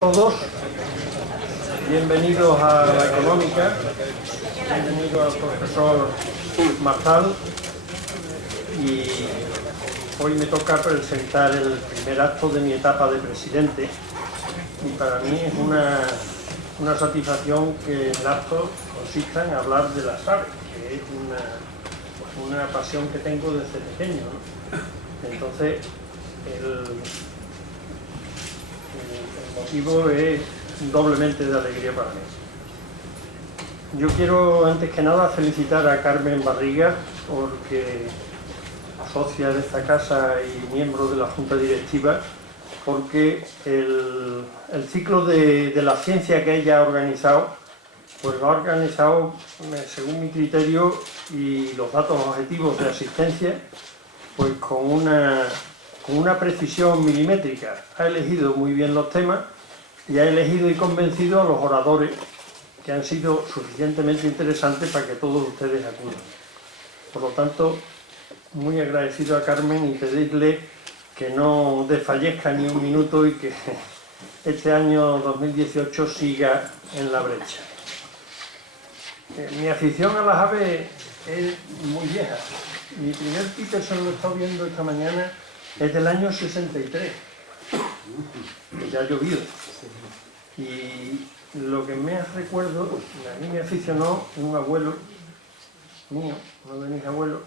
Todos, bienvenidos a la Económica, bienvenido al profesor Marzal, y hoy me toca presentar el primer acto de mi etapa de presidente, y para mí es una satisfacción que el acto consista en hablar de las aves, que es una pasión que tengo desde pequeño, ¿no? Entonces, el motivo es doblemente de alegría para mí. Yo quiero, antes que nada, felicitar a Carmen Barriga, porque socia de esta casa y miembro de la Junta Directiva, porque el ciclo de la ciencia que ella ha organizado, pues lo ha organizado, según mi criterio y los datos objetivos de asistencia, pues con una precisión milimétrica. Ha elegido muy bien los temas y ha elegido y convencido a los oradores, que han sido suficientemente interesantes para que todos ustedes acudan. Por lo tanto, muy agradecido a Carmen y pedirle que no desfallezca ni un minuto y que este año 2018 siga en la brecha. Mi afición a las aves es muy vieja. Mi primer Peterson, lo he estado viendo esta mañana, es del año 63, que ya ha llovido. Y lo que me recuerdo, a mí me aficionó un abuelo mío, uno de mis abuelos,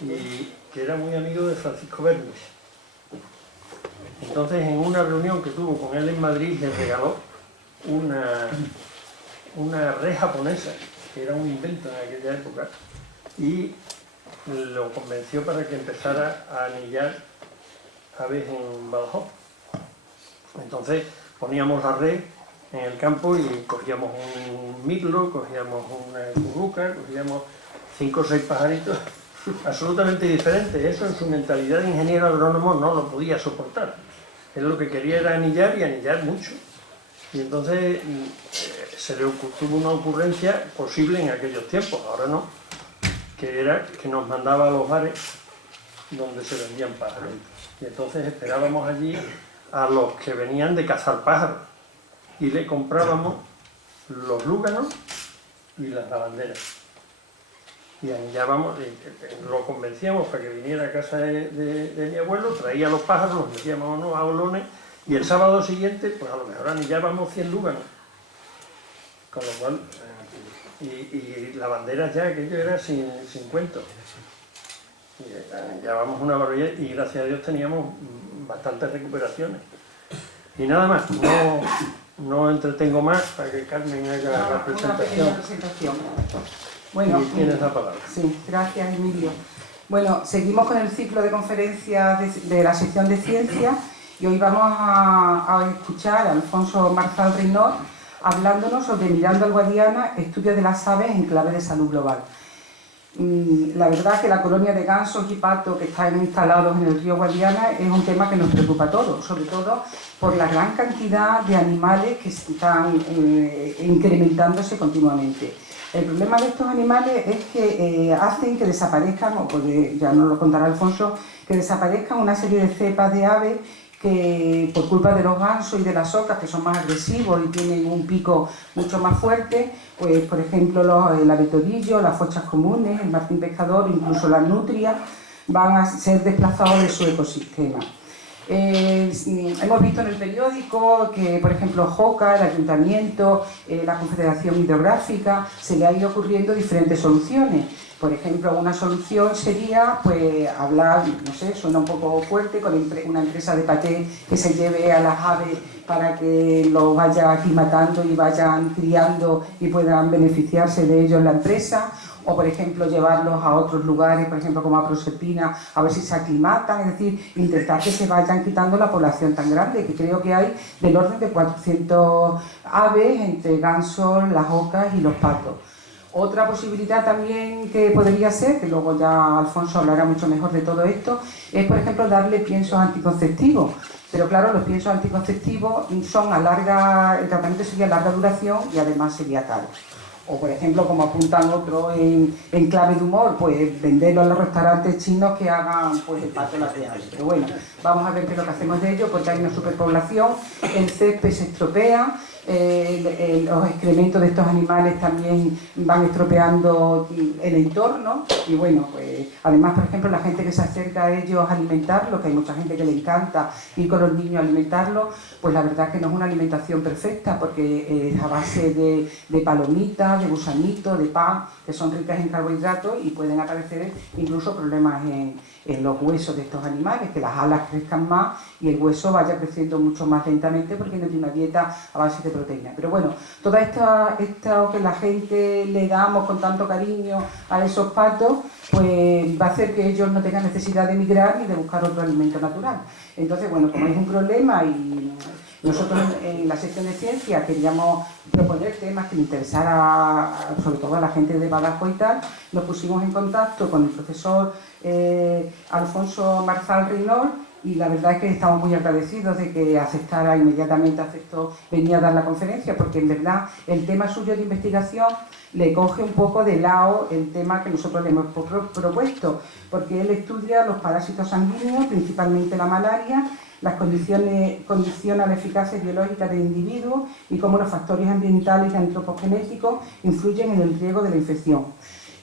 y que era muy amigo de Francisco Bernis. Entonces, en una reunión que tuvo con él en Madrid, le regaló una red japonesa, que era un invento en aquella época, y lo convenció para que empezara a anillar aves en Badajoz. Entonces poníamos la red en el campo y cogíamos un mirlo, cogíamos una curruca, cogíamos 5 o 6 pajaritos absolutamente diferentes. Eso en su mentalidad de ingeniero agrónomo no lo podía soportar. Él lo que quería era anillar, y anillar mucho. Y entonces tuvo una ocurrencia posible en aquellos tiempos, ahora no, que era que nos mandaba a los bares donde se vendían pájaros. Y entonces esperábamos allí a los que venían de cazar pájaros y le comprábamos los lúganos y las lavanderas. Y anillábamos, lo convencíamos para que viniera a casa de mi abuelo, traía los pájaros, los metíamos a unos aulones, y el sábado siguiente, pues a lo mejor anillábamos 100 lúganos. Con lo cual, y lavanderas ya, aquello era sin cuento. Y llevábamos una barbaridad y gracias a Dios teníamos bastantes recuperaciones. Y nada más, no entretengo más para que Carmen haga la presentación. Bueno, y tienes la palabra. Sí, gracias Emilio. Bueno, seguimos con el ciclo de conferencias de la sección de ciencia, y hoy vamos a escuchar a Alfonso Marzal Reynor hablándonos sobre Mirando al Guadiana, estudio de las aves en clave de salud global. La verdad es que la colonia de gansos y patos que están instalados en el río Guadiana es un tema que nos preocupa a todos, sobre todo por la gran cantidad de animales que están incrementándose continuamente. El problema de estos animales es que hacen que desaparezcan, ya nos lo contará Alfonso, que desaparezcan una serie de cepas de aves que por culpa de los gansos y de las ocas, que son más agresivos y tienen un pico mucho más fuerte, pues por ejemplo el abetonillo, las fochas comunes, el martín pescador, incluso las nutrias, van a ser desplazados de su ecosistema. Hemos visto en el periódico que, por ejemplo, JOCA, el Ayuntamiento, la Confederación Hidrográfica, se le ha ido ocurriendo diferentes soluciones. Por ejemplo, una solución sería pues hablar, no sé, suena un poco fuerte, con una empresa de paté que se lleve a las aves para que los vaya aclimatando y vayan criando y puedan beneficiarse de ellos la empresa. O, por ejemplo, llevarlos a otros lugares, por ejemplo, como a Proserpina, a ver si se aclimatan, es decir, intentar que se vayan quitando la población tan grande, que creo que hay del orden de 400 aves entre gansos, las ocas y los patos. Otra posibilidad también que podría ser, que luego ya Alfonso hablará mucho mejor de todo esto, es, por ejemplo, darle piensos anticonceptivos. Pero claro, los piensos anticonceptivos son el tratamiento sería a larga duración y además sería caro. O, por ejemplo, como apuntan otros en clave de humor, pues venderlo a los restaurantes chinos que hagan pues el pato lateral. Pero bueno, vamos a ver qué es lo que hacemos de ello, porque hay una superpoblación, el césped se estropea, los excrementos de estos animales también van estropeando el entorno y bueno, pues además, por ejemplo, la gente que se acerca a ellos a alimentarlos, que hay mucha gente que le encanta ir con los niños a alimentarlos, pues la verdad es que no es una alimentación perfecta porque es a base de palomitas, de gusanitos, de pan, que son ricas en carbohidratos y pueden aparecer incluso problemas en los huesos de estos animales, que las alas crezcan más y el hueso vaya creciendo mucho más lentamente porque no tiene una dieta a base de proteína. Pero bueno, todo esto que la gente le damos con tanto cariño a esos patos, pues va a hacer que ellos no tengan necesidad de migrar ni de buscar otro alimento natural. Entonces, bueno, como es un problema y nosotros en la sección de ciencia queríamos proponer temas que le interesara sobre todo a la gente de Badajoz y tal, nos pusimos en contacto con el profesor Alfonso Marzal Reynor y la verdad es que estamos muy agradecidos de que aceptara, inmediatamente aceptó venir a dar la conferencia porque en verdad el tema suyo de investigación le coge un poco de lado el tema que nosotros le hemos propuesto, porque él estudia los parásitos sanguíneos, principalmente la malaria, las condiciona la eficacia biológica del individuo y cómo los factores ambientales y antropogenéticos influyen en el riesgo de la infección.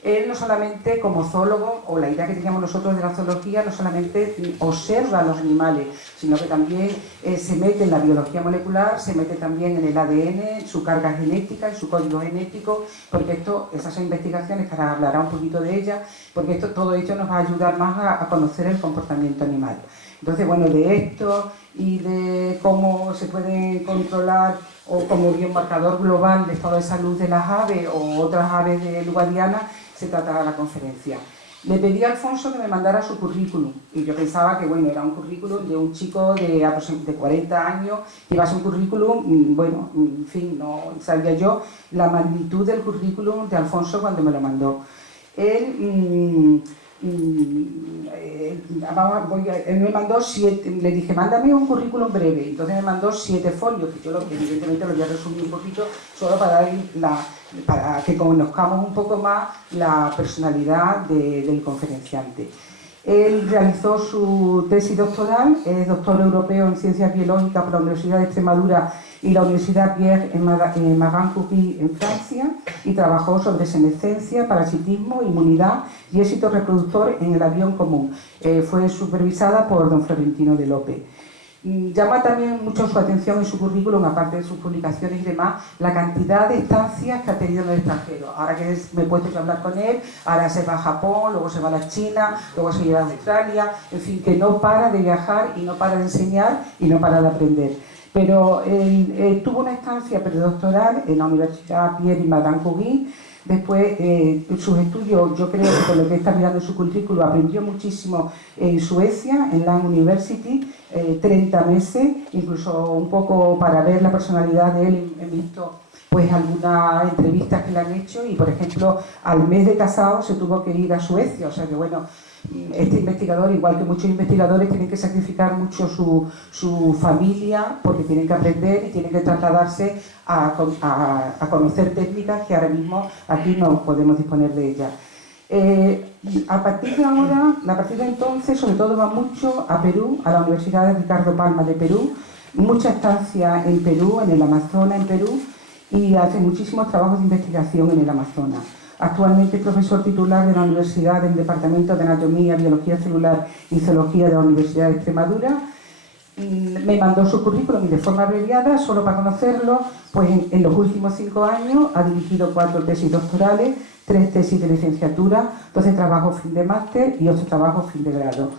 Él no solamente como zoólogo, o la idea que teníamos nosotros de la zoología, no solamente observa a los animales, sino que también se mete en la biología molecular, se mete también en el ADN, en su carga genética, en su código genético, porque esas son investigaciones que ahora hablará un poquito de ellas, porque todo esto nos va a ayudar más a conocer el comportamiento animal. Entonces, bueno, de esto y de cómo se puede controlar o como biomarcador global del estado de salud de las aves o otras aves de Guadiana, se tratará la conferencia. Le pedí a Alfonso que me mandara su currículum y yo pensaba que bueno, era un currículum de un chico de 40 años que iba a ser un currículum, bueno, en fin, no sabía yo la magnitud del currículum de Alfonso cuando me lo mandó. Él él me mandó 7, le dije, mándame un currículum breve, entonces me mandó 7 folios, que yo evidentemente lo voy a resumir un poquito, solo para que conozcamos un poco más la personalidad del conferenciante. Él realizó su tesis doctoral, es doctor europeo en Ciencias Biológicas por la Universidad de Extremadura y la Universidad Pierre Marie Curie en Francia y trabajó sobre senescencia, parasitismo, inmunidad y éxito reproductor en el avión común. Fue supervisada por don Florentino de López. Llama también mucho su atención en su currículum, aparte de sus publicaciones y demás, la cantidad de estancias que ha tenido en el extranjero. Ahora que me he puesto a hablar con él, ahora se va a Japón, luego se va a la China, luego se va a Australia, en fin, que no para de viajar y no para de enseñar y no para de aprender. Pero él tuvo una estancia predoctoral en la Universidad Pierre y Marie Curie. Después, sus estudios, yo creo que con lo que está mirando en su currículo, aprendió muchísimo en Suecia, en la University, 30 meses, incluso un poco para ver la personalidad de él, he visto pues algunas entrevistas que le han hecho y, por ejemplo, al mes de casado se tuvo que ir a Suecia, o sea que bueno, este investigador, igual que muchos investigadores, tienen que sacrificar mucho su familia porque tienen que aprender y tienen que trasladarse a conocer técnicas que ahora mismo aquí no podemos disponer de ellas. A partir de entonces, sobre todo va mucho a Perú, a la Universidad de Ricardo Palma de Perú, mucha estancia en Perú, en el Amazonas, en Perú, y hace muchísimos trabajos de investigación en el Amazonas. Actualmente es profesor titular de la Universidad del Departamento de Anatomía, Biología Celular y Zoología de la Universidad de Extremadura. Me mandó su currículum y de forma abreviada, solo para conocerlo, pues en los últimos 5 años ha dirigido 4 tesis doctorales, 3 tesis de licenciatura, 12 trabajos fin de máster y 8 trabajos fin de grado.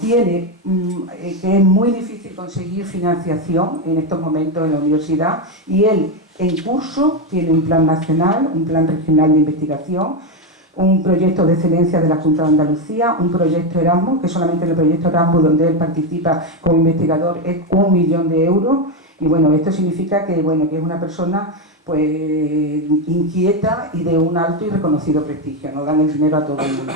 Tiene que es muy difícil conseguir financiación en estos momentos en la universidad y él en curso tiene un plan nacional, un plan regional de investigación, un proyecto de excelencia de la Junta de Andalucía, un proyecto Erasmus, que solamente en el proyecto Erasmus donde él participa como investigador es 1 millón de euros y bueno, esto significa que, bueno, que es una persona pues inquieta y de un alto y reconocido prestigio, no dan el dinero a todo el mundo.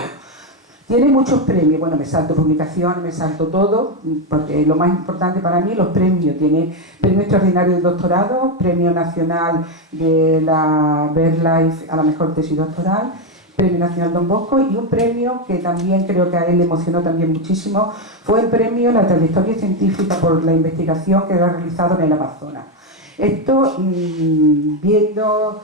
Tiene muchos premios, bueno, me salto publicaciones, me salto todo, porque lo más importante para mí, los premios. Tiene premio extraordinario de doctorado, premio nacional de la BirdLife a la mejor tesis doctoral, premio nacional Don Bosco, y un premio que también creo que a él le emocionó también muchísimo, fue el premio La Trayectoria Científica por la investigación que ha realizado en el Amazonas. Esto, viendo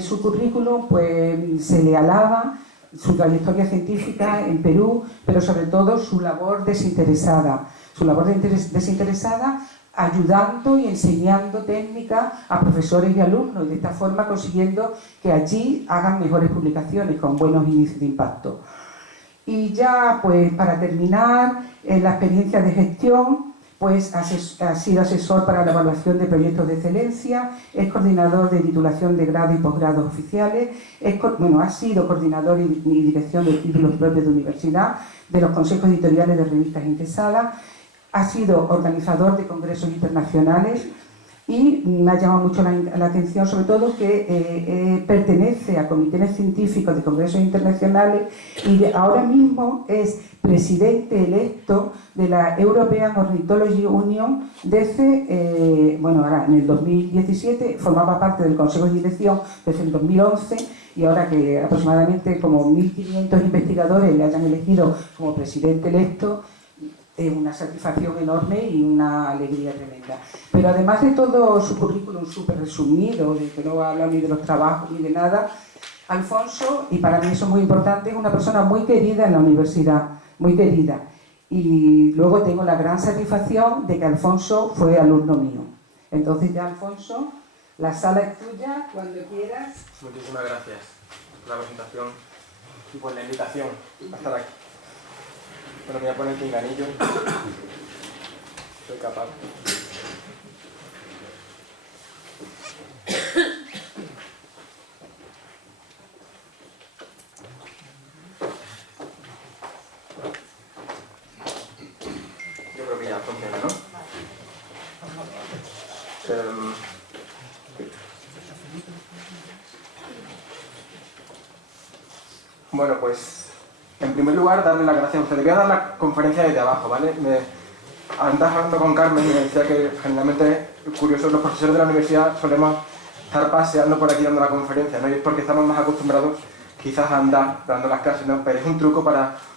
su currículum, pues se le alaba su trayectoria científica en Perú, pero sobre todo su labor desinteresada. Su labor desinteresada ayudando y enseñando técnicas a profesores y alumnos, y de esta forma consiguiendo que allí hagan mejores publicaciones con buenos índices de impacto. Y ya, pues para terminar, la experiencia de gestión, pues ha sido asesor para la evaluación de proyectos de excelencia, es coordinador de titulación de grado y posgrados oficiales, ha sido coordinador y dirección de títulos propios de universidad, de los consejos editoriales de revistas interesadas, ha sido organizador de congresos internacionales y me ha llamado mucho la atención sobre todo que pertenece a comités científicos de congresos internacionales y ahora mismo es presidente electo de la European Ornithology Union desde, ahora en el 2017, formaba parte del Consejo de Dirección desde el 2011 y ahora que aproximadamente como 1.500 investigadores le hayan elegido como presidente electo, es una satisfacción enorme y una alegría tremenda. Pero además de todo su currículum súper resumido, de que no habla ni de los trabajos ni de nada, Alfonso, y para mí eso es muy importante, es una persona muy querida en la universidad, muy querida. Y luego tengo la gran satisfacción de que Alfonso fue alumno mío. Entonces ya, Alfonso, la sala es tuya cuando quieras. Muchísimas gracias por la presentación y por la invitación a estar aquí. Bueno, me voy a poner el pinganillo. Soy capaz. Yo creo que ya funciona, ¿no? Bueno, pues en primer lugar darle las gracias a ustedes. Voy a dar la conferencia desde abajo, ¿vale? Antes hablando con Carmen y me decía que generalmente, curioso, los profesores de la universidad solemos estar paseando por aquí dando la conferencia, ¿no? Y es porque estamos más acostumbrados quizás a andar dando las clases, ¿no? Pero es un truco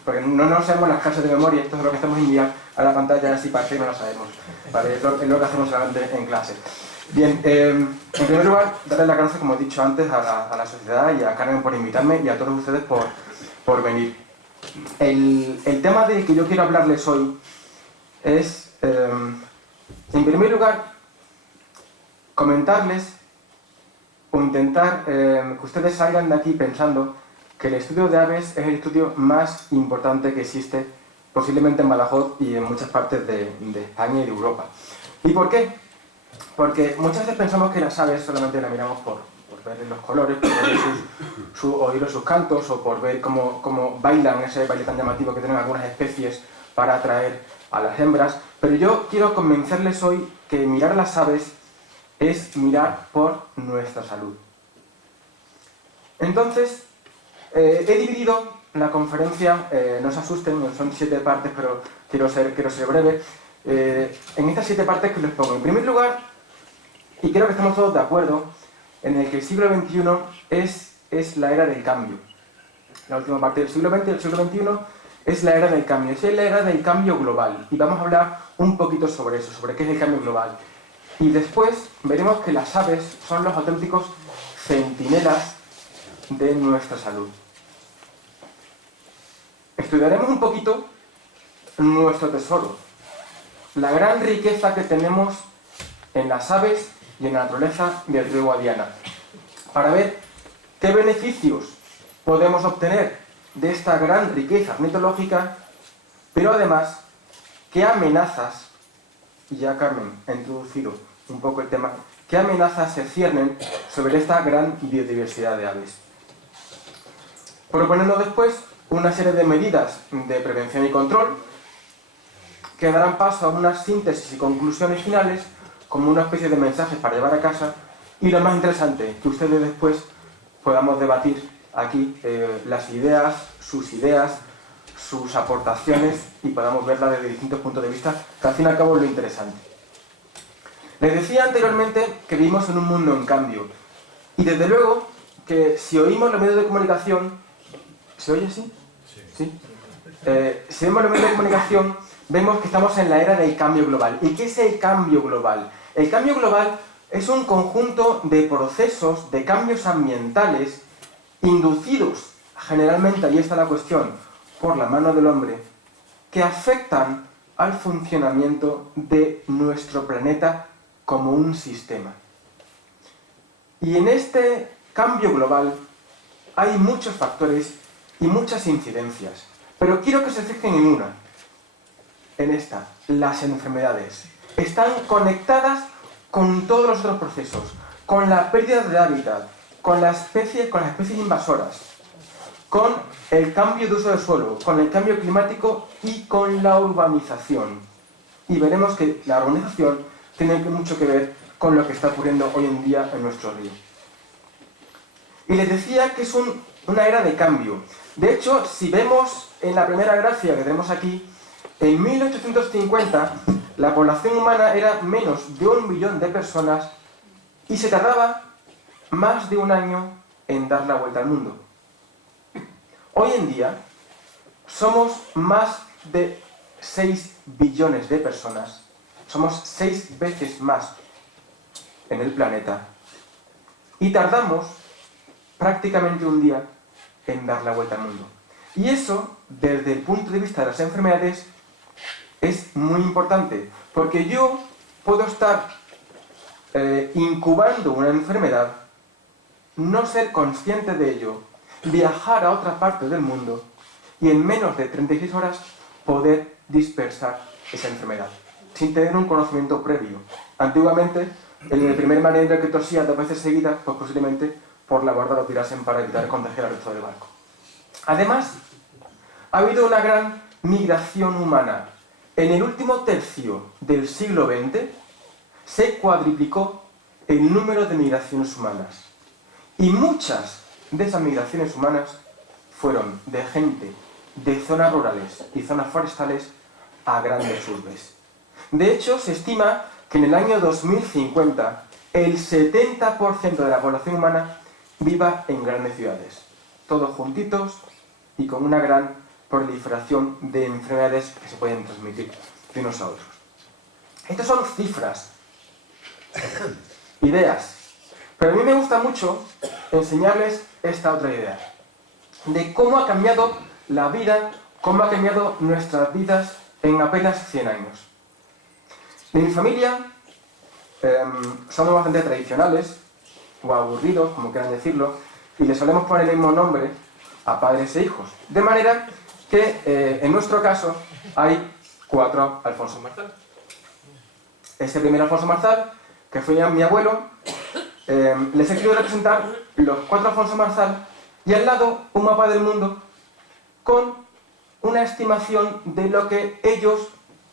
porque no nos sabemos las clases de memoria, esto es lo que hacemos enviar a la pantalla así para que no lo sabemos, ¿vale? Es lo que hacemos solamente en clase. Bien, en primer lugar, darles las gracias, como he dicho antes, a la sociedad y a Carmen por invitarme y a todos ustedes por venir. El tema del que yo quiero hablarles hoy es, en primer lugar, comentarles o intentar que ustedes salgan de aquí pensando que el estudio de aves es el estudio más importante que existe posiblemente en Badajoz y en muchas partes de España y de Europa. ¿Y por qué? Porque muchas veces pensamos que las aves solamente las miramos por ver los colores, por ver oír sus cantos o por ver cómo bailan ese baile tan llamativo que tienen algunas especies para atraer a las hembras. Pero yo quiero convencerles hoy que mirar las aves es mirar por nuestra salud. Entonces, he dividido la conferencia, no se asusten, son 7 partes, pero quiero ser breve. En estas 7 partes que les pongo. En primer lugar, y creo que estamos todos de acuerdo, en el que el siglo XXI es la era del cambio. La última parte del siglo XX y el siglo XXI es la era del cambio, es la era del cambio global. Y vamos a hablar un poquito sobre eso, sobre qué es el cambio global. Y después veremos que las aves son los auténticos centinelas de nuestra salud. Estudiaremos un poquito nuestro tesoro, la gran riqueza que tenemos en las aves y en la naturaleza del río Guadiana, para ver qué beneficios podemos obtener de esta gran riqueza ornitológica, pero además qué amenazas, y ya Carmen ha introducido un poco el tema, qué amenazas se ciernen sobre esta gran biodiversidad de aves. Proponiendo después una serie de medidas de prevención y control que darán paso a unas síntesis y conclusiones finales como una especie de mensajes para llevar a casa y lo más interesante, que ustedes después podamos debatir aquí las ideas, sus ideas, sus aportaciones y podamos verla desde distintos puntos de vista, que al fin y al cabo es lo interesante. Les decía anteriormente que vivimos en un mundo en cambio, y desde luego que si oímos los medios de comunicación... ¿Se oye así? Sí. Si vemos los medios de comunicación, vemos que estamos en la era del cambio global. ¿Y qué es el cambio global? El cambio global es un conjunto de procesos, de cambios ambientales, inducidos, generalmente, ahí está la cuestión, por la mano del hombre, que afectan al funcionamiento de nuestro planeta como un sistema. Y en este cambio global hay muchos factores y muchas incidencias. Pero quiero que se fijen en una, en esta, las enfermedades. Están conectadas con todos los otros procesos, con la pérdida de hábitat, con las especies invasoras, con el cambio de uso del suelo, con el cambio climático y con la urbanización. Y veremos que la urbanización tiene mucho que ver con lo que está ocurriendo hoy en día en nuestro río. Y les decía que es una era de cambio. De hecho, si vemos en la primera gráfica que tenemos aquí, en 1850 la población humana era menos de 1 billón de personas y se tardaba más de un año en dar la vuelta al mundo. Hoy en día somos más de 6 billones de personas, somos 6 veces más en el planeta y tardamos prácticamente un día en dar la vuelta al mundo. Y eso, desde el punto de vista de las enfermedades, es muy importante, porque yo puedo estar incubando una enfermedad, no ser consciente de ello, viajar a otra parte del mundo y en menos de 36 horas poder dispersar esa enfermedad, sin tener un conocimiento previo. Antiguamente, en el primer marinero que tosía 2 veces seguidas, pues posiblemente por la borda lo tirasen para evitar contagiar al resto del barco. Además, ha habido una gran migración humana. En el último tercio del siglo XX se cuadriplicó el número de migraciones humanas. Y muchas de esas migraciones humanas fueron de gente de zonas rurales y zonas forestales a grandes urbes. De hecho, se estima que en el año 2050 el 70% de la población humana viva en grandes ciudades, todos juntitos y con una gran proliferación de enfermedades que se pueden transmitir de unos a otros. Estas son cifras, ideas, pero a mí me gusta mucho enseñarles esta otra idea, de cómo ha cambiado la vida, cómo ha cambiado nuestras vidas en apenas 100 años. En mi familia somos bastante tradicionales, o aburridos, como quieran decirlo, y le solemos poner el mismo nombre a padres e hijos. De manera que, en nuestro caso, hay 4 Alfonso Marzal. Ese primer Alfonso Marzal, que fue mi abuelo, les he querido representar los 4 Alfonso Marzal y al lado un mapa del mundo con una estimación de lo que ellos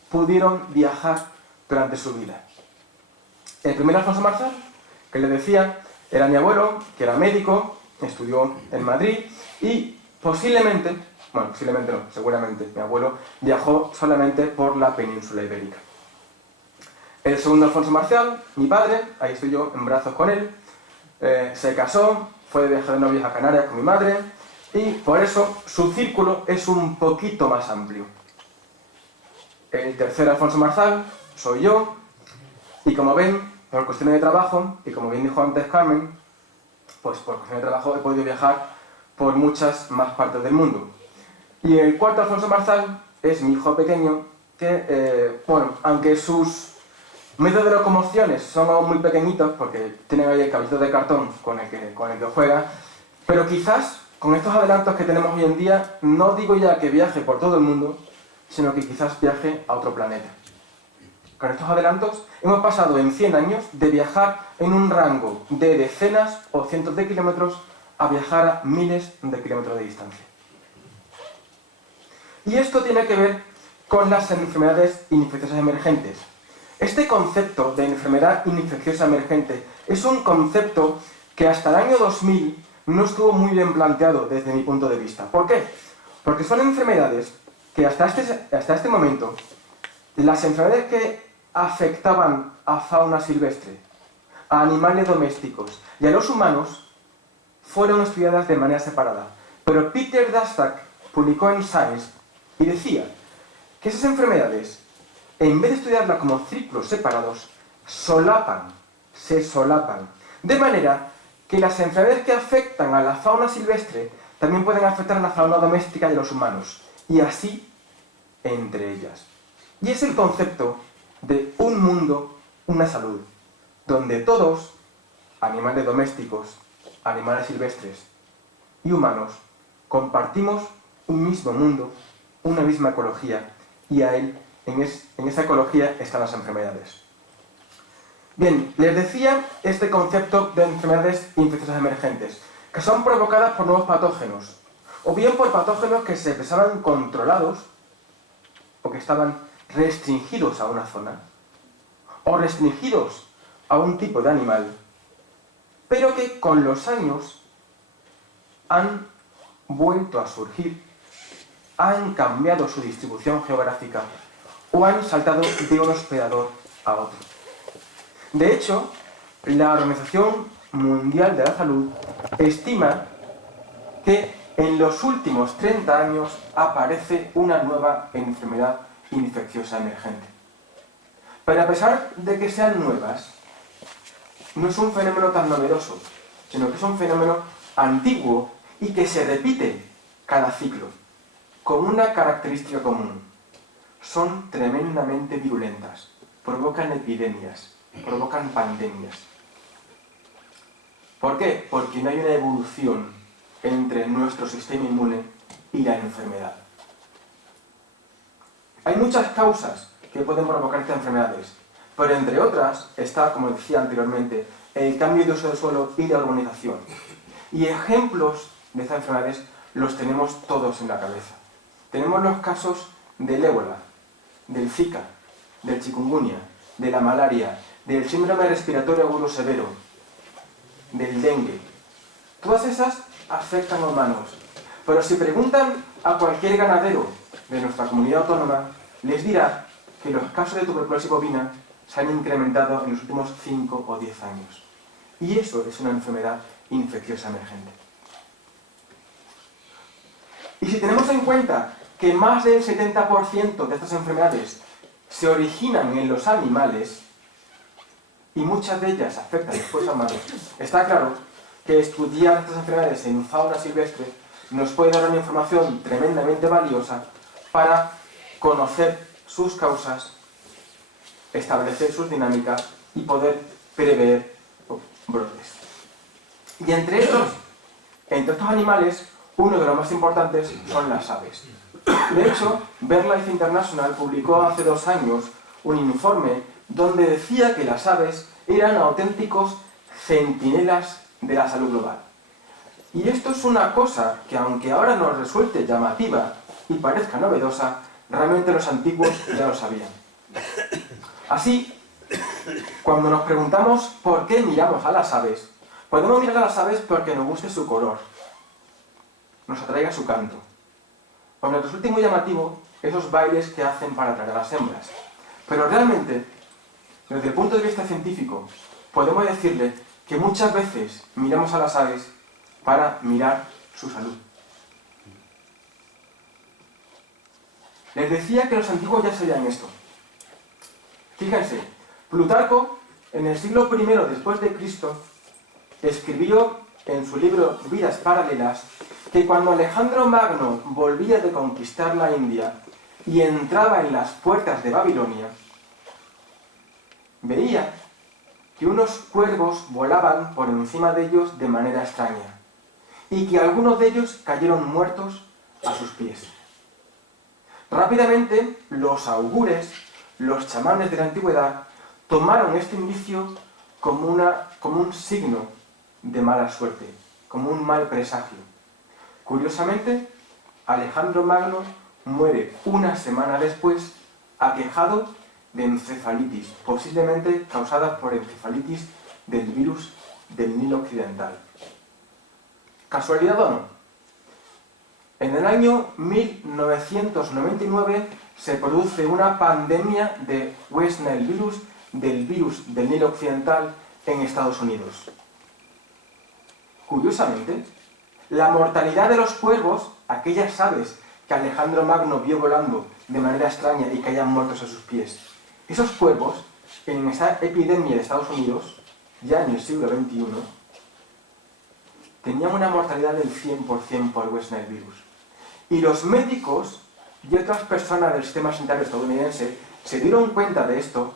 pudieron viajar durante su vida. El primer Alfonso Marzal, que les decía, era mi abuelo, que era médico, estudió en Madrid y posiblemente, bueno, posiblemente no, seguramente, mi abuelo viajó solamente por la península ibérica. El segundo Alfonso Marzal, mi padre, ahí estoy yo en brazos con él, se casó, fue de viaje de novios a Canarias con mi madre y por eso su círculo es un poquito más amplio. El tercer Alfonso Marzal soy yo y como ven, por cuestiones de trabajo, y como bien dijo antes Carmen, pues por cuestiones de trabajo he podido viajar por muchas más partes del mundo. Y el cuarto Alfonso Marzal es mi hijo pequeño, que, bueno, aunque sus medios de locomociones son aún muy pequeñitos, porque tienen ahí el caballito de cartón con el que juega, pero quizás con estos adelantos que tenemos hoy en día, no digo ya que viaje por todo el mundo, sino que quizás viaje a otro planeta. Con estos adelantos hemos pasado en 100 años de viajar en un rango de decenas o cientos de kilómetros a viajar a miles de kilómetros de distancia. Y esto tiene que ver con las enfermedades infecciosas emergentes. Este concepto de enfermedad infecciosa emergente es un concepto que hasta el año 2000 no estuvo muy bien planteado desde mi punto de vista. ¿Por qué? Porque son enfermedades que hasta este momento, las enfermedades que afectaban a fauna silvestre, a animales domésticos y a los humanos, fueron estudiadas de manera separada. Pero Peter Daszak publicó en Science y decía que esas enfermedades, en vez de estudiarlas como ciclos separados, se solapan. De manera que las enfermedades que afectan a la fauna silvestre también pueden afectar a la fauna doméstica y a los humanos, y así entre ellas. Y es el concepto de un mundo, una salud, donde todos, animales domésticos, animales silvestres y humanos, compartimos un mismo mundo, una misma ecología, y en esa ecología están las enfermedades. Bien, les decía este concepto de enfermedades infecciosas emergentes, que son provocadas por nuevos patógenos, o bien por patógenos que se pensaban controlados, o que estaban restringidos a una zona, o restringidos a un tipo de animal, pero que con los años han vuelto a surgir, han cambiado su distribución geográfica, o han saltado de un hospedador a otro. De hecho, la Organización Mundial de la Salud estima que en los últimos 30 años aparece una nueva enfermedad infecciosa emergente. Pero a pesar de que sean nuevas, no es un fenómeno tan novedoso, sino que es un fenómeno antiguo y que se repite cada ciclo, con una característica común. Son tremendamente virulentas, provocan epidemias, provocan pandemias. ¿Por qué? Porque no hay una evolución entre nuestro sistema inmune y la enfermedad. Hay muchas causas que pueden provocar estas enfermedades, pero entre otras está, como decía anteriormente, el cambio de uso del suelo y la urbanización. Y ejemplos de estas enfermedades los tenemos todos en la cabeza. Tenemos los casos del ébola, del Zika, del chikungunya, de la malaria, del síndrome respiratorio agudo severo, del dengue. Todas esas afectan a humanos. Pero si preguntan a cualquier ganadero de nuestra comunidad autónoma, les dirá que los casos de tuberculosis bovina se han incrementado en los últimos 5 o 10 años. Y eso es una enfermedad infecciosa emergente. Y si tenemos en cuenta que más del 70% de estas enfermedades se originan en los animales, y muchas de ellas afectan después a humanos, está claro que estudiar estas enfermedades en fauna silvestre nos puede dar una información tremendamente valiosa para conocer sus causas, establecer sus dinámicas y poder prever brotes. Y entre estos animales, uno de los más importantes son las aves. De hecho, BirdLife International publicó hace 2 años un informe donde decía que las aves eran auténticos centinelas de la salud global. Y esto es una cosa que, aunque ahora nos resulte llamativa y parezca novedosa, realmente los antiguos ya lo sabían. Así, cuando nos preguntamos por qué miramos a las aves, podemos mirar a las aves porque nos guste su color, nos atraiga su canto, o nos resulte muy llamativo esos bailes que hacen para atraer a las hembras. Pero realmente, desde el punto de vista científico, podemos decirle que muchas veces miramos a las aves para mirar su salud. Les decía que los antiguos ya sabían esto. Fíjense, Plutarco, en el siglo I después de Cristo, escribió en su libro Vidas Paralelas que cuando Alejandro Magno volvía de conquistar la India y entraba en las puertas de Babilonia, veía que unos cuervos volaban por encima de ellos de manera extraña y que algunos de ellos cayeron muertos a sus pies. Rápidamente, los augures, los chamanes de la antigüedad, tomaron este indicio como un signo de mala suerte, como un mal presagio. Curiosamente, Alejandro Magno muere una semana después aquejado de encefalitis, posiblemente causada por encefalitis del virus del Nilo Occidental. ¿Casualidad o no? En el año 1999 se produce una pandemia de West Nile virus, del virus del Nilo Occidental, en Estados Unidos. Curiosamente, la mortalidad de los cuervos, aquellas aves que Alejandro Magno vio volando de manera extraña y caían muertos a sus pies, esos cuervos, en esa epidemia de Estados Unidos, ya en el siglo XXI, tenían una mortalidad del 100% por West Nile virus. Y los médicos y otras personas del sistema sanitario estadounidense se dieron cuenta de esto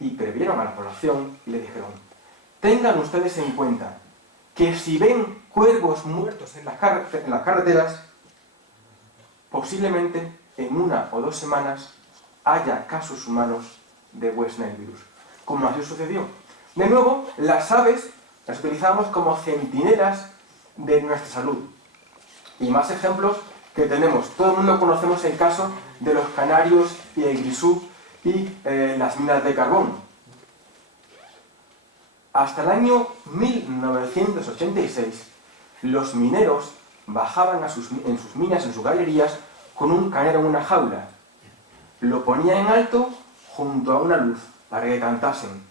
y previeron a la población y le dijeron: tengan ustedes en cuenta que si ven cuervos muertos en las carreteras, posiblemente en 1 o 2 semanas haya casos humanos de West Nile virus. Como así sucedió. De nuevo, las aves las utilizamos como centinelas de nuestra salud. Y más ejemplos que tenemos. Todo el mundo conocemos el caso de los canarios y el grisú y las minas de carbón. Hasta el año 1986, los mineros bajaban en sus minas, en sus galerías, con un canero en una jaula. Lo ponían en alto junto a una luz para que cantasen.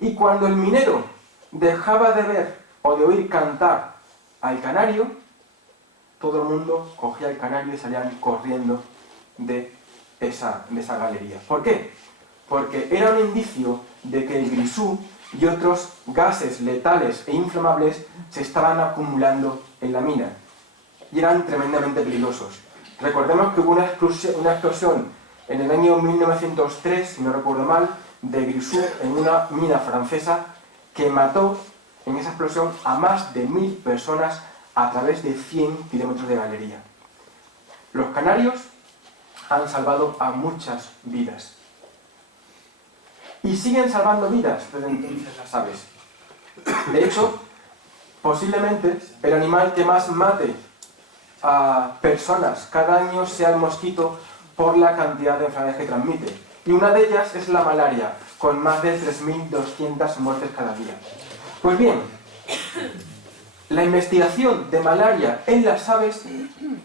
Y cuando el minero dejaba de ver o de oír cantar al canario, todo el mundo cogía el canario y salían corriendo de esa galería. ¿Por qué? Porque era un indicio de que el grisú y otros gases letales e inflamables se estaban acumulando en la mina y eran tremendamente peligrosos. Recordemos que hubo una explosión en el año 1903, si no recuerdo mal, de grisú en una mina francesa que mató en esa explosión a más de 1000 personas a través de 100 kilómetros de galería. Los canarios han salvado a muchas vidas. Y siguen salvando vidas desde entonces las aves. De hecho, posiblemente el animal que más mate a personas cada año sea el mosquito por la cantidad de enfermedades que transmite. Y una de ellas es la malaria, con más de 3.200 muertes cada día. Pues bien, la investigación de malaria en las aves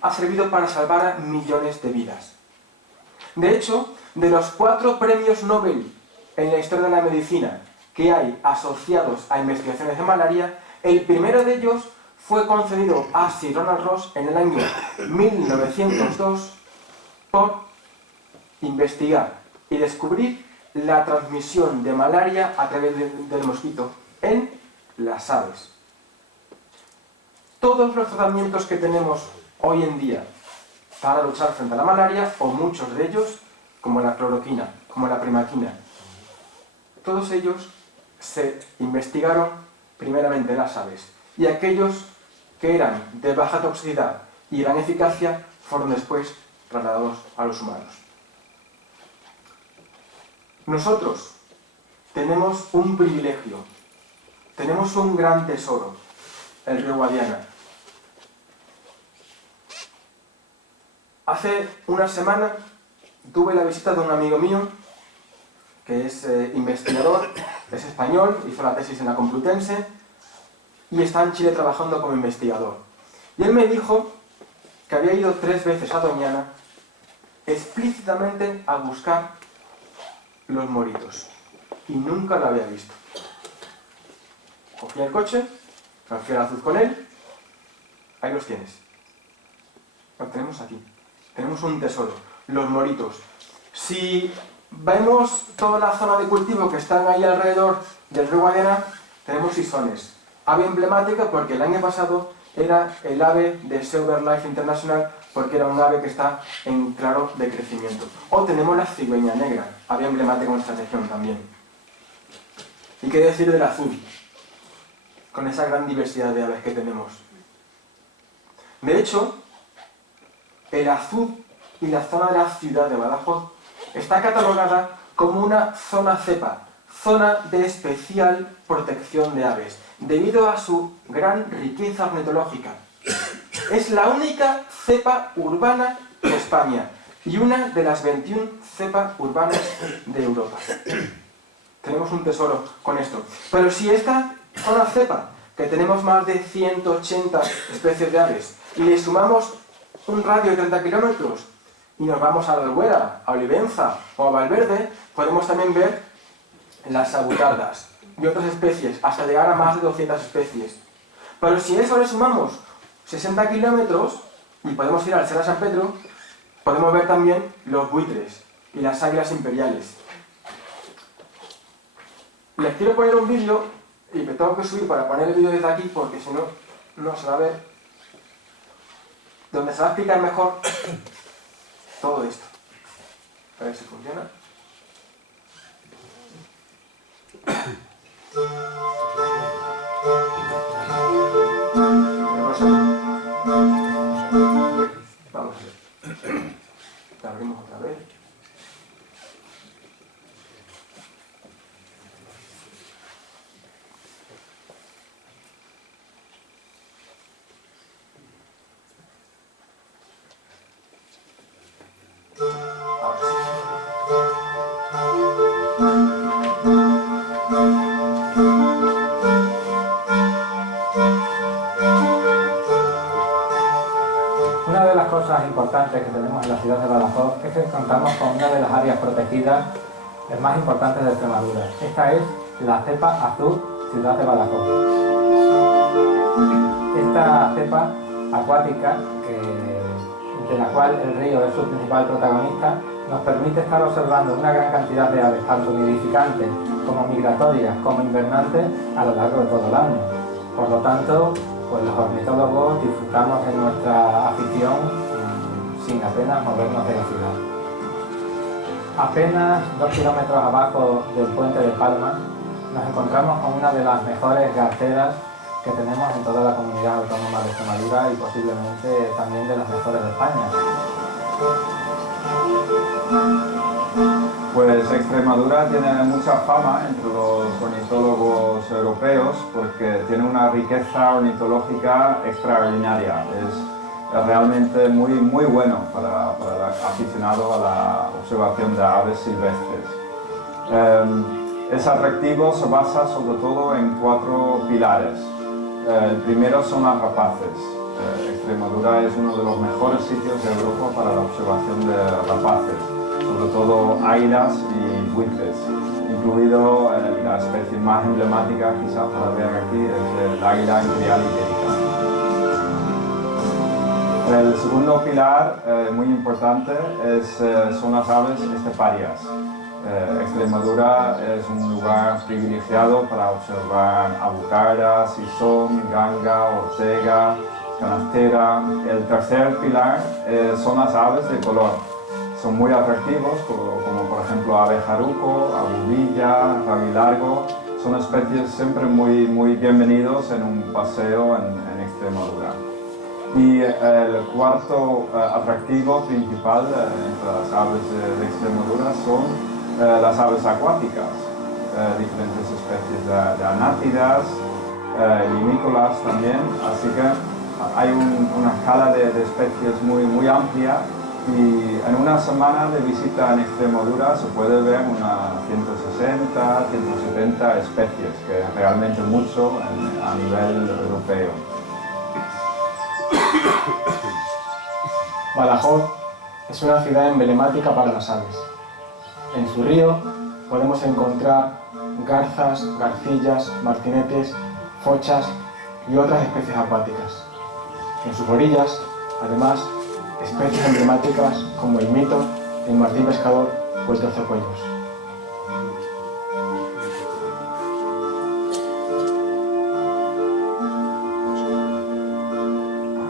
ha servido para salvar a millones de vidas. De hecho, de los 4 premios Nobel en la historia de la medicina que hay asociados a investigaciones de malaria, el primero de ellos fue concedido a Sir Ronald Ross en el año 1902 por investigar y descubrir la transmisión de malaria a través del mosquito en las aves. Todos los tratamientos que tenemos hoy en día para luchar frente a la malaria, o muchos de ellos, como la cloroquina, como la primaquina, todos ellos se investigaron primeramente en las aves, y aquellos que eran de baja toxicidad y gran eficacia fueron después trasladados a los humanos. Nosotros tenemos un privilegio, tenemos un gran tesoro, el río Guadiana. Hace una semana tuve la visita de un amigo mío que es investigador, es español, hizo la tesis en la Complutense y está en Chile trabajando como investigador. Y él me dijo que había ido 3 veces a Doñana explícitamente a buscar los moritos y nunca lo había visto. Cogí el coche, me fui a la Azul con él, ahí los tienes. Los tenemos aquí. Tenemos un tesoro, los moritos. Si vemos toda la zona de cultivo que están ahí alrededor del río Guadiana, tenemos isones. Ave emblemática porque el año pasado era el ave de Silver Life International, porque era un ave que está en claro decrecimiento. O tenemos la cigüeña negra, ave emblemática en nuestra región también. ¿Y qué decir del azul? Con esa gran diversidad de aves que tenemos. De hecho, el azul y la zona de la ciudad de Badajoz está catalogada como una zona cepa, zona de especial protección de aves, debido a su gran riqueza ornitológica. Es la única cepa urbana de España y una de las 21 cepas urbanas de Europa. Tenemos un tesoro con esto. Pero si esta zona cepa, que tenemos más de 180 especies de aves, y le sumamos un radio de 30 kilómetros y nos vamos a la Albuera, a Olivenza o a Valverde, podemos también ver las sabutardas y otras especies, hasta llegar a más de 200 especies. Pero si a eso le sumamos 60 kilómetros y podemos ir al Serra San Pedro, podemos ver también los buitres y las águilas imperiales. Les quiero poner un vídeo y me tengo que subir para poner el vídeo desde aquí porque si no, no se va a ver, donde se va a explicar mejor todo esto. A ver si funciona. Vamos a ver. La abrimos otra vez. Una de las cosas importantes que tenemos en la ciudad de Badajoz es que contamos con una de las áreas protegidas más importantes de Extremadura. Esta es la cepa azul Ciudad de Badajoz. Esta cepa acuática, de la cual el río es su principal protagonista, nos permite estar observando una gran cantidad de aves, tanto nidificantes como migratorias, como invernantes, a lo largo de todo el año. Por lo tanto, pues los ornitólogos disfrutamos de nuestra afición sin apenas movernos de la ciudad. Apenas 2 kilómetros abajo del puente de Palma nos encontramos con una de las mejores garceras que tenemos en toda la comunidad autónoma de Extremadura y posiblemente también de las mejores de España. Pues Extremadura tiene mucha fama entre los ornitólogos europeos porque tiene una riqueza ornitológica extraordinaria. Es realmente muy bueno para el aficionado a la observación de aves silvestres. Es atractivo, se basa sobre todo en 4 pilares. El primero son las rapaces. Extremadura es uno de los mejores sitios de Europa para la observación de rapaces, sobre todo águilas y buitres, incluido la especie más emblemática quizás para ver aquí es el águila imperial ibérica. El segundo pilar muy importante son las aves esteparias. Extremadura es un lugar privilegiado para observar abucaras, sisón, ganga, ortega, canastera. El tercer pilar son las aves de color. Son muy atractivos, como por ejemplo ave jaruco, abubilla, rabilargo. Son especies siempre muy bienvenidos en un paseo en Extremadura. Y el cuarto atractivo principal entre las aves de Extremadura son las aves acuáticas, diferentes especies de anátidas, limícolas también, así que hay una escala de especies muy amplia y en una semana de visita en Extremadura se puede ver unas 160, 170 especies, que es realmente mucho a nivel europeo. Badajoz es una ciudad emblemática para las aves. En su río podemos encontrar garzas, garcillas, martinetes, fochas y otras especies acuáticas. En sus orillas, además, especies emblemáticas como el mito, el martín pescador o el trozocuellos.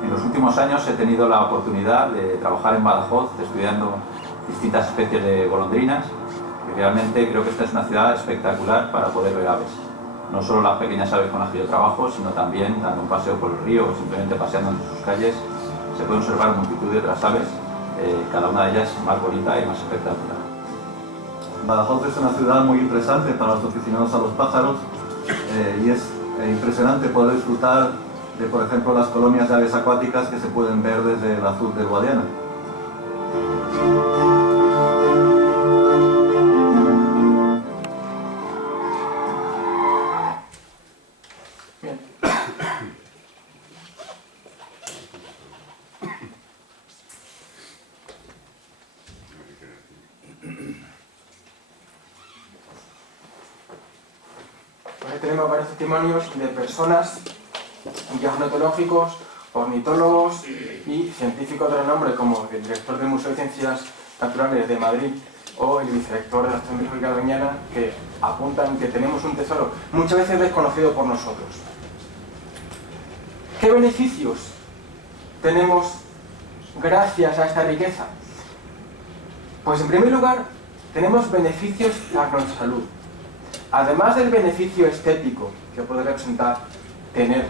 En los últimos años he tenido la oportunidad de trabajar en Badajoz estudiando distintas especies de golondrinas y realmente creo que esta es una ciudad espectacular para poder ver aves. No solo las pequeñas aves con las que yo trabajo, sino también dando un paseo por el río o simplemente paseando en sus calles se puede observar multitud de otras aves, cada una de ellas más bonita y más espectacular. Badajoz es una ciudad muy interesante para los aficionados a los pájaros y es impresionante poder disfrutar de, por ejemplo, las colonias de aves acuáticas que se pueden ver desde el azul del Guadiana. tenemos varios testimonios de personas, guías ornitológicos, ornitólogos y científicos de renombre como el director del Museo de Ciencias Naturales de Madrid o el vicerrector de la Asociación Biológica de Doñana, que apuntan que tenemos un tesoro muchas veces desconocido por nosotros. ¿Qué beneficios tenemos gracias a esta riqueza? Pues en primer lugar, tenemos beneficios a nuestra salud. Además del beneficio estético que puede representar tener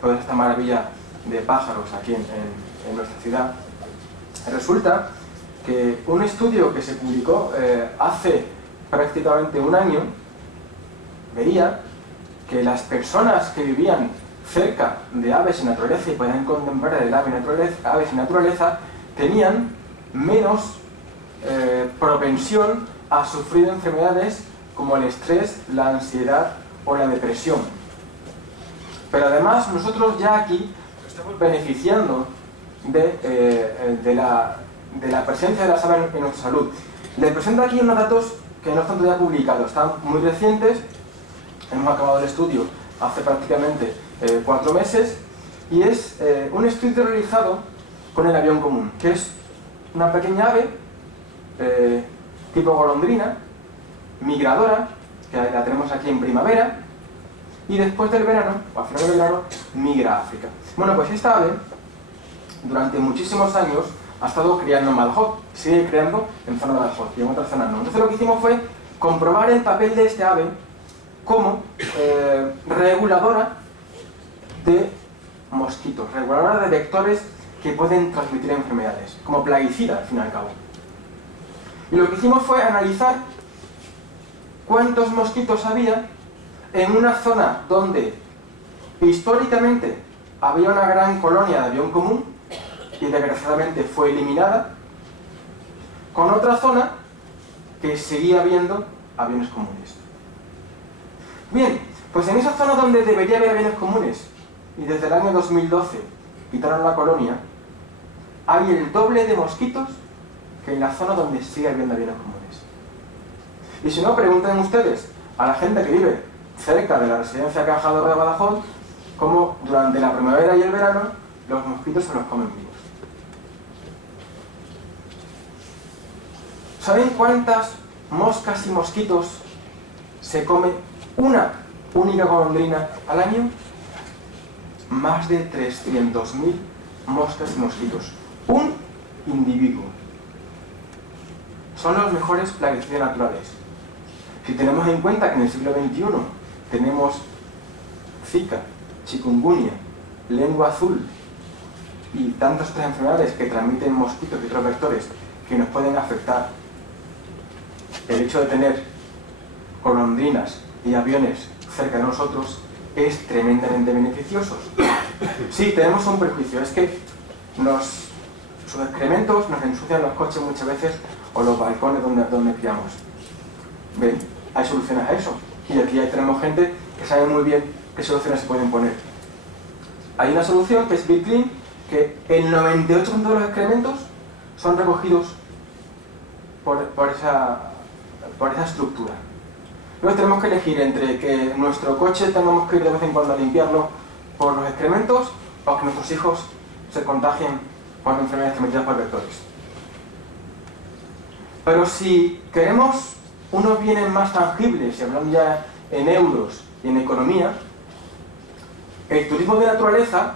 toda esta maravilla de pájaros aquí en nuestra ciudad, resulta que un estudio que se publicó hace prácticamente un año veía que las personas que vivían cerca de aves y naturaleza y podían contemplar el aves y naturaleza tenían menos propensión a sufrir enfermedades como el estrés, la ansiedad o la depresión. Pero además nosotros ya aquí estamos beneficiando de la presencia de las aves en nuestra salud. Les presento aquí unos datos que no están todavía publicados, están muy recientes. Hemos acabado el estudio hace prácticamente 4 meses y es un estudio realizado con el avión común, que es una pequeña ave tipo golondrina, migradora, que la tenemos aquí en primavera, y después del verano, o al final del verano, migra a África. Bueno, pues esta ave, durante muchísimos años, ha estado criando en Badajoz, sigue criando en zona de Badajoz, y en otras zonas no. Entonces lo que hicimos fue comprobar el papel de este ave como reguladora de mosquitos, reguladora de vectores que pueden transmitir enfermedades, como plaguicida, al fin y al cabo. Y lo que hicimos fue analizar cuántos mosquitos había en una zona donde históricamente había una gran colonia de avión común y desgraciadamente fue eliminada, con otra zona que seguía habiendo aviones comunes. Bien, pues en esa zona donde debería haber aviones comunes y desde el año 2012 quitaron la colonia, hay el doble de mosquitos que en la zona donde sigue habiendo aviones comunes. Y si no, pregunten ustedes a la gente que vive cerca de la residencia Cajador de Badajoz cómo durante la primavera y el verano los mosquitos se los comen vivos. ¿Saben cuántas moscas y mosquitos se come una única golondrina al año? Más de 300.000 moscas y mosquitos. Un individuo. Son los mejores plaguicidas naturales. Si tenemos en cuenta que en el siglo XXI tenemos Zika, chikungunya, lengua azul y tantas otras enfermedades que transmiten mosquitos y otros vectores que nos pueden afectar, el hecho de tener golondrinas y aviones cerca de nosotros es tremendamente beneficioso. Sí, tenemos un prejuicio, es que sus excrementos nos ensucian los coches muchas veces o los balcones donde criamos. ¿Ven? Hay soluciones a eso. Y aquí ya tenemos gente que sabe muy bien qué soluciones se pueden poner. Hay una solución que es BitClean, que el 98% de los excrementos son recogidos por esa estructura. Luego tenemos que elegir entre que nuestro coche tengamos que ir de vez en cuando a limpiarlo por los excrementos o que nuestros hijos se contagien por enfermedades transmitidas por vectores. Pero si queremos unos bienes más tangibles, y hablando ya en euros y en economía, el turismo de naturaleza,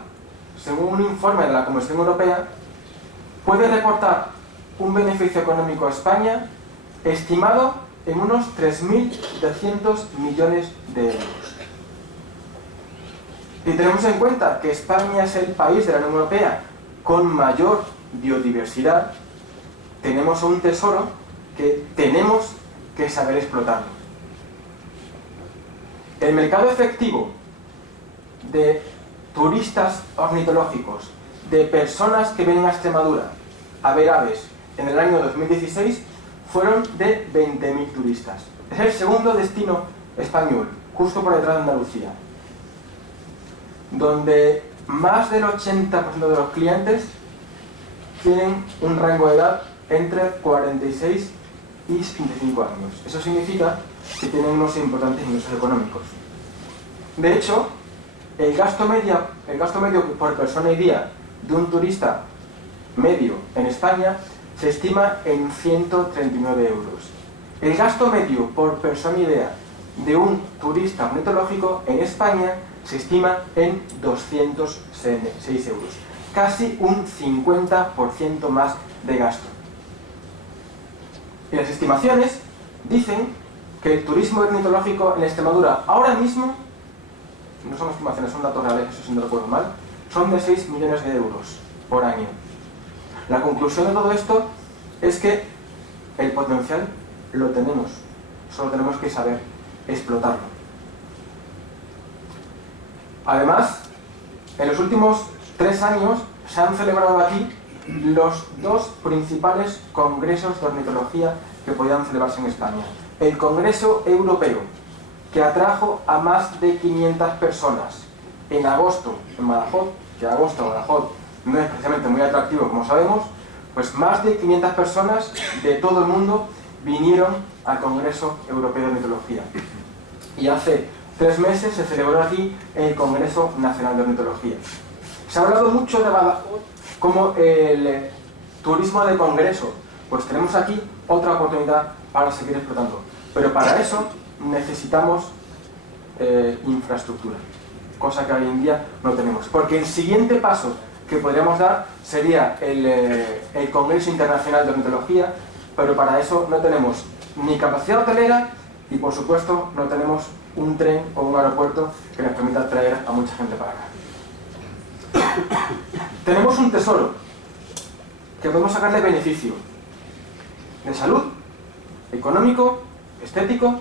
según un informe de la Comisión Europea, puede reportar un beneficio económico a España estimado en unos 3.700 millones de euros. Y tenemos en cuenta que España es el país de la Unión Europea con mayor biodiversidad. Tenemos un tesoro que tenemos que saber explotarlo. El mercado efectivo de turistas ornitológicos, de personas que vienen a Extremadura a ver aves en el año 2016 fueron de 20.000 turistas. Es el segundo destino español, justo por detrás de Andalucía, donde más del 80% de los clientes tienen un rango de edad entre 46 y 55 años. Eso significa que tienen unos importantes ingresos económicos. De hecho, el gasto medio por persona y día de un turista medio en España se estima en 139 euros. El gasto medio por persona y día de un turista ornitológico en España se estima en 206 euros. Casi un 50% más de gasto. Y las estimaciones dicen que el turismo ornitológico en Extremadura ahora mismo, no son estimaciones, son datos reales, eso si no recuerdo mal, son de 6 millones de euros por año. La conclusión de todo esto es que el potencial lo tenemos, solo tenemos que saber explotarlo. Además, en los últimos 3 años se han celebrado aquí los 2 principales congresos de ornitología que podían celebrarse en España. El Congreso Europeo, que atrajo a más de 500 personas en agosto en Badajoz, que agosto en Badajoz no es precisamente muy atractivo como sabemos, pues más de 500 personas de todo el mundo vinieron al Congreso Europeo de Ornitología. Y hace 3 meses se celebró aquí el Congreso Nacional de Ornitología. Se ha hablado mucho de Badajoz como el turismo de congreso. Pues tenemos aquí otra oportunidad para seguir explotando. Pero para eso necesitamos infraestructura, cosa que hoy en día no tenemos. Porque el siguiente paso que podríamos dar sería el Congreso Internacional de Ornitología, pero para eso no tenemos ni capacidad hotelera y, por supuesto, no tenemos un tren o un aeropuerto que nos permita traer a mucha gente para acá. Tenemos un tesoro que podemos sacarle beneficio de salud, económico, estético,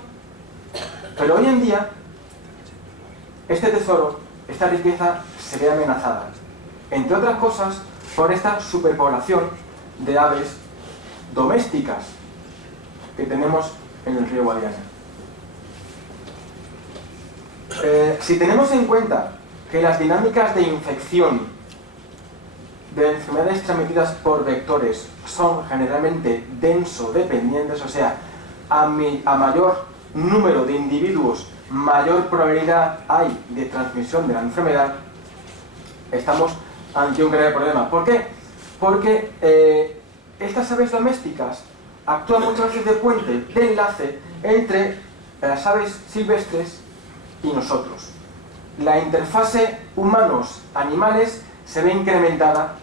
pero hoy en día este tesoro, esta riqueza se ve amenazada, entre otras cosas por esta superpoblación de aves domésticas que tenemos en el río Guadiana. Si tenemos en cuenta que las dinámicas de infección de enfermedades transmitidas por vectores son generalmente denso-dependientes, o sea, a mayor número de individuos, mayor probabilidad hay de transmisión de la enfermedad, estamos ante un grave problema. ¿Por qué? Porque estas aves domésticas actúan muchas veces de puente, de enlace entre las aves silvestres y nosotros. La interfase humanos-animales se ve incrementada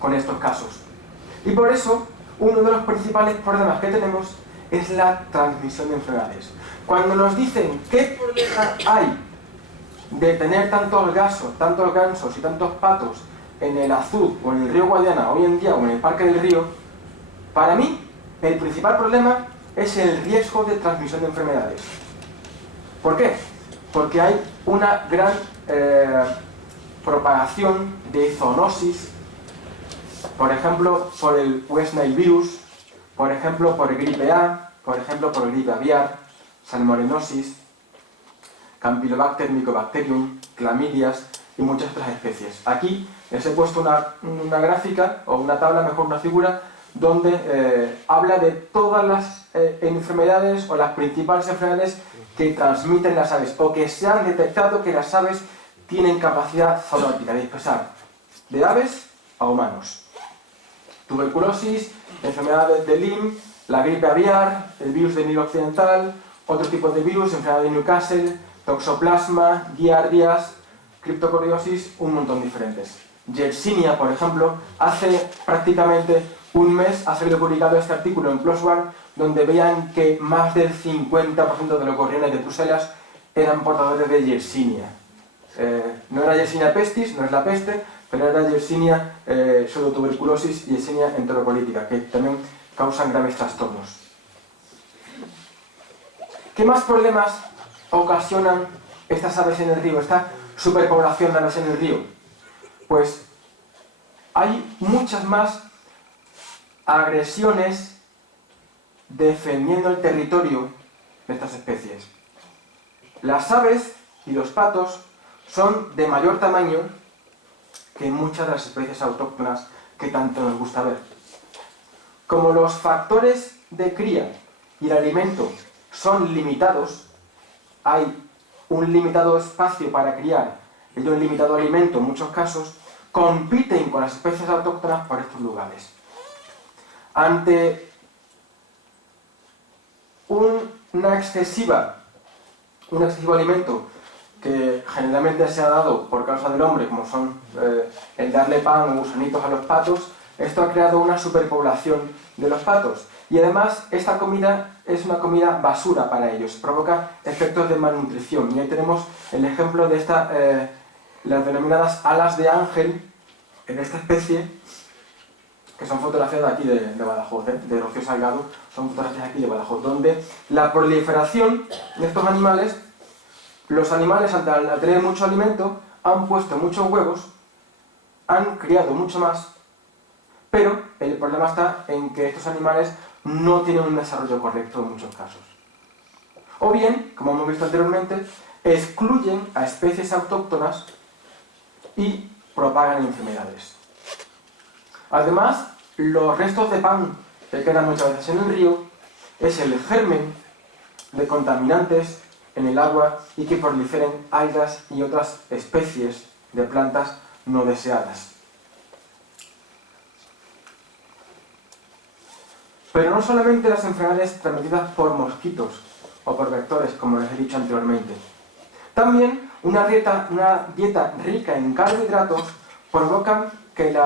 con estos casos. Y por eso, uno de los principales problemas que tenemos es la transmisión de enfermedades. Cuando nos dicen qué problema hay de tener tantos gansos y tantos patos en el Azud o en el río Guadiana hoy en día o en el Parque del Río, para mí el principal problema es el riesgo de transmisión de enfermedades. ¿Por qué? Porque hay una gran propagación de zoonosis, por ejemplo por el West Nile virus, por ejemplo por el gripe A, por ejemplo por el gripe aviar, salmonellosis, Campylobacter mycobacterium, clamidias y muchas otras especies. Aquí les he puesto una gráfica, o una tabla, mejor una figura, donde habla de todas las enfermedades o las principales enfermedades que transmiten las aves, o que se han detectado que las aves tienen capacidad zoonótica de dispersar de aves a humanos. Tuberculosis, enfermedades de Lyme, la gripe aviar, el virus del Nilo Occidental, otro tipo de virus, enfermedad de Newcastle, toxoplasma, giardias, criptocoriosis, un montón diferentes. Yersinia, por ejemplo, hace prácticamente un mes ha salido publicado este artículo en PLOS ONE, donde veían que más del 50% de los gorriones de Bruselas eran portadores de Yersinia. No era Yersinia pestis, no es la peste, pero era Yersinia pseudotuberculosis y Yersinia enterocolítica, que también causan graves trastornos. ¿Qué más problemas ocasionan estas aves en el río, esta superpoblación de aves en el río? Pues hay muchas más agresiones defendiendo el territorio de estas especies. Las aves y los patos son de mayor tamaño que muchas de las especies autóctonas que tanto nos gusta ver. Como los factores de cría y el alimento son limitados, hay un limitado espacio para criar y un limitado alimento en muchos casos, compiten con las especies autóctonas por estos lugares. Ante un excesivo alimento que generalmente se ha dado por causa del hombre, como son el darle pan o gusanitos a los patos, esto ha creado una superpoblación de los patos. Y además, esta comida es una comida basura para ellos, provoca efectos de malnutrición. Y ahí tenemos el ejemplo de las denominadas alas de ángel en esta especie, que son fotografiadas aquí de Badajoz, de Rocío Salgado, son fotografías aquí de Badajoz, donde la proliferación de estos animales, los animales al tener mucho alimento, han puesto muchos huevos, han criado mucho más, pero el problema está en que estos animales no tienen un desarrollo correcto en muchos casos. O bien, como hemos visto anteriormente, excluyen a especies autóctonas y propagan enfermedades. Además, los restos de pan que quedan muchas veces en el río es el germen de contaminantes en el agua y que proliferen algas y otras especies de plantas no deseadas. Pero no solamente las enfermedades transmitidas por mosquitos o por vectores, como les he dicho anteriormente. También una dieta rica en carbohidratos provoca que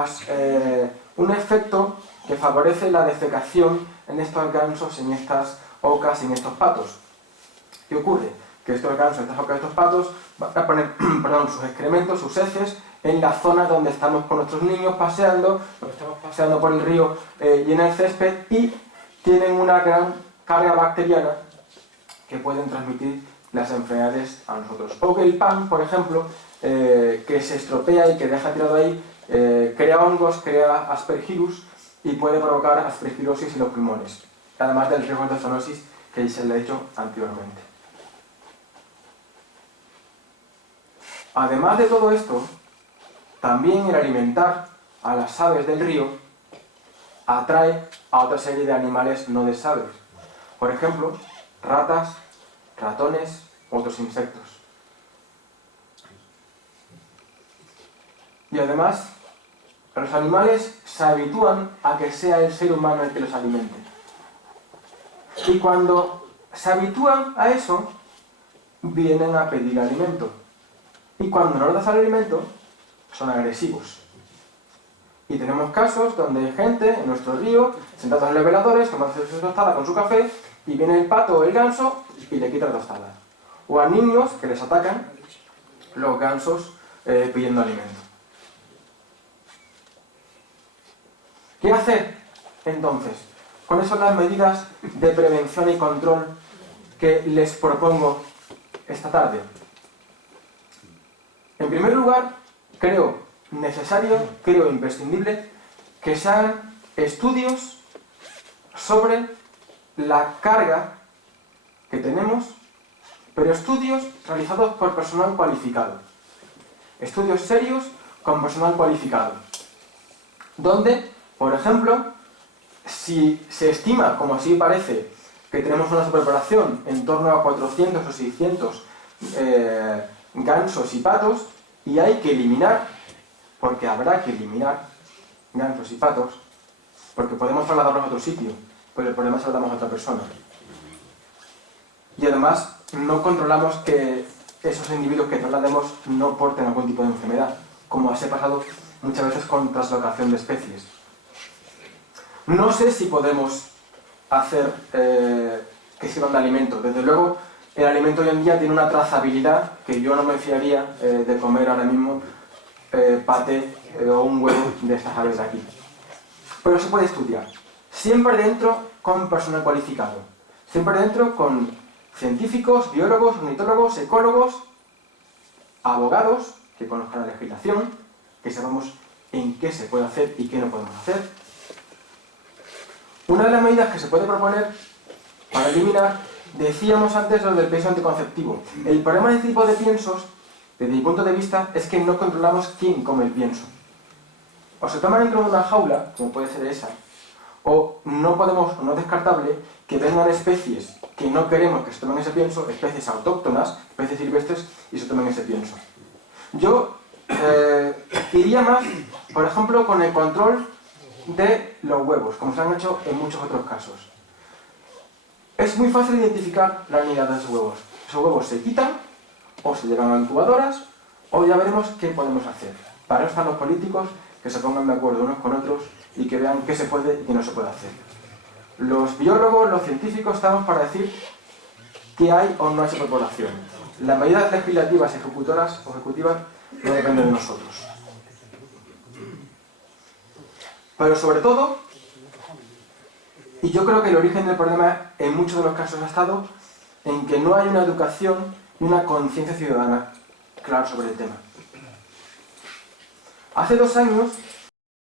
un efecto que favorece la defecación en estos gansos, en estas ocas, en estos patos. ¿Qué ocurre? Que estos gansos, estas ocas, estos patos van a poner sus excrementos, sus heces, en la zona donde estamos con nuestros niños paseando, donde estamos paseando por el río y en el césped, y tienen una gran carga bacteriana que pueden transmitir las enfermedades a nosotros. O que el pan, por ejemplo, que se estropea y que deja tirado ahí, crea hongos, crea aspergillus y puede provocar aspergilosis en los pulmones, además del riesgo de zoonosis que se le ha dicho anteriormente. Además de todo esto, también el alimentar a las aves del río atrae a otra serie de animales no deseables. Por ejemplo, ratas, ratones, otros insectos. Y además, los animales se habitúan a que sea el ser humano el que los alimente. Y cuando se habitúan a eso, vienen a pedir alimento. Y cuando no les das el alimento, son agresivos. Y tenemos casos donde hay gente en nuestro río, sentados en los veladores, tomándose su tostada con su café, y viene el pato o el ganso y le quita la tostada. O a niños que les atacan los gansos pidiendo alimento. ¿Qué hacer entonces? ¿Cuáles son las medidas de prevención y control que les propongo esta tarde? En primer lugar, creo imprescindible que se hagan estudios sobre la carga que tenemos, pero estudios realizados por personal cualificado. Estudios serios con personal cualificado. Donde, por ejemplo, si se estima, como así parece, que tenemos una superpoblación en torno a 400 o 600 gansos y patos, y hay que eliminar, porque habrá que eliminar gansos y patos, porque podemos trasladarlos a otro sitio, pero el problema es que trasladamos a otra persona. Y además, no controlamos que esos individuos que traslademos no porten algún tipo de enfermedad, como se ha pasado muchas veces con translocación de especies. No sé si podemos hacer que sirvan de alimento. Desde luego, el alimento hoy en día tiene una trazabilidad que yo no me fiaría de comer ahora mismo paté o un huevo de estas aves de aquí. Pero se puede estudiar. Siempre dentro con personal cualificado. Siempre dentro con científicos, biólogos, ornitólogos, ecólogos, abogados que conozcan la legislación, que sepamos en qué se puede hacer y qué no podemos hacer. Una de las medidas que se puede proponer para eliminar, decíamos antes lo del pienso anticonceptivo. El problema de este tipo de piensos, desde mi punto de vista, es que no controlamos quién come el pienso. O se toma dentro de una jaula, como puede ser esa, o no es descartable que vengan especies que no queremos que se tomen ese pienso, especies autóctonas, especies silvestres, y se tomen ese pienso. Yo iría más, por ejemplo, con el control de los huevos, como se han hecho en muchos otros casos. Es muy fácil identificar la unidad de esos huevos. Esos huevos se quitan, o se llevan a incubadoras, o ya veremos qué podemos hacer. Para eso están los políticos, que se pongan de acuerdo unos con otros y que vean qué se puede y qué no se puede hacer. Los biólogos, los científicos, estamos para decir qué hay o no hay sobrepoblación. Las medidas legislativas y ejecutivas no dependen de nosotros. Pero sobre todo, y yo creo que el origen del problema en muchos de los casos ha estado en que no hay una educación y una conciencia ciudadana clara sobre el tema. Hace 2 años